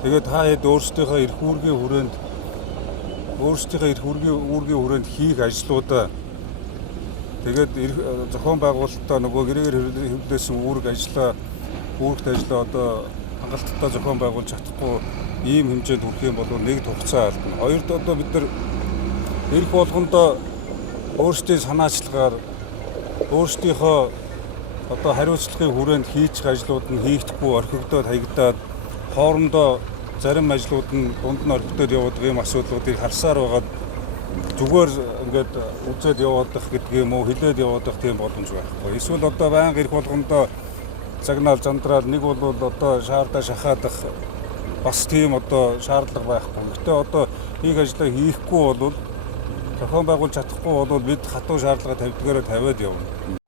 Тэгээд та хэд өөрсдийнхөө эрх үүргийн хүрээнд хийх ажлуудаа тэгээд зохион байгуулалтаа нөгөө гэрээгээр хэвлэсэн үүрэгт ажлаа одоо хангалттай зохион байгуулж чадахгүй ийм хэмжээнд хүрэх юм бол нэг хугацаа алдна. Хоёрд одоо бид нар эрх болгондоо өөрсдийн санаачлагаар өөрсдийнхөө одоо хариуцлагын хүрээнд хийчих ажлууд нь хийгдэхгүй орхигдоод хаягдаад хоорондоо зарим ажлууд нь дунд нь орхигдоод явдаг ийм асуудлуудыг харсаар байгаад зүгээр ингээд үзээд яваадах гэдэг юм уу, хилээд яваадах тийм боломж байхгүй. Эсвэл одоо байнга эрх болгондоо загнаал зандраад нэг бол одоо шаардаа шахаадах бас тийм одоо шаардлага байхгүй. Гэхдээ одоо хийх ажлаа хийхгүй бол зохион байгуулж чадахгүй бол бид хатуу шаардлага тавьдгаараа тавиад явна.